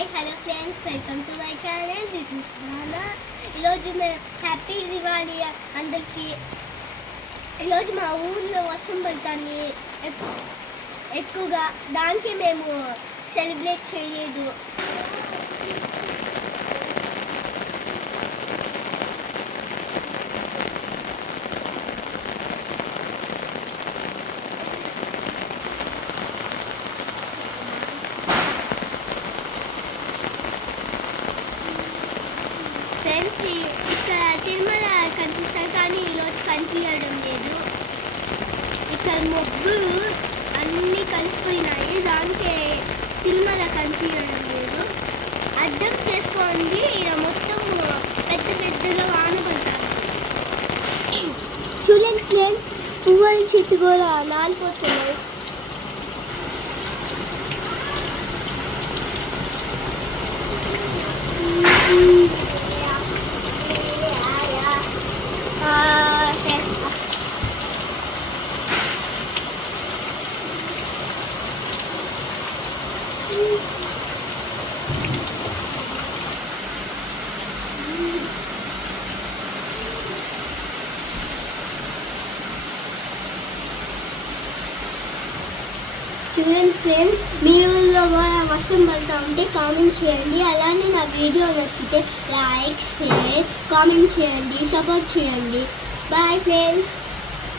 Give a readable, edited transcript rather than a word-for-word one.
Hi hello friends, welcome to my channel. This is నానా. ఈరోజు మేము హ్యాపీ దివాళీ అందరికీ. ఈరోజు మా ఊళ్ళో వర్షం పడుతుంది ఎక్కువగా, దానికి మేము సెలబ్రేట్ చేయలేదు. ఫ్రెండ్స్, ఇక్కడ తిరుమల కనిపిస్తారు కానీ ఈరోజు కనిపించడం లేదు. ఇక్కడ మొబ్బులు అన్నీ కలిసిపోయినాయి, దానికే తిరుమల కనిపించడం లేదు. అర్థం చేసుకోండి, ఇలా మొత్తం పెద్ద పెద్దగా వాన పడతారు. చూడండి ఫ్రెండ్స్, పువ్వుల చెట్టు కూడా నాలిపోతున్నాయి. చూడండి ఫ్రెండ్స్, మీ ఊళ్ళో కూడా వర్షం పడుతూ ఉంటే కామెంట్ చేయండి. అలానే నా వీడియో నచ్చితే లైక్, షేర్, కామెంట్ చేయండి, సపోర్ట్ చేయండి. Bye friends.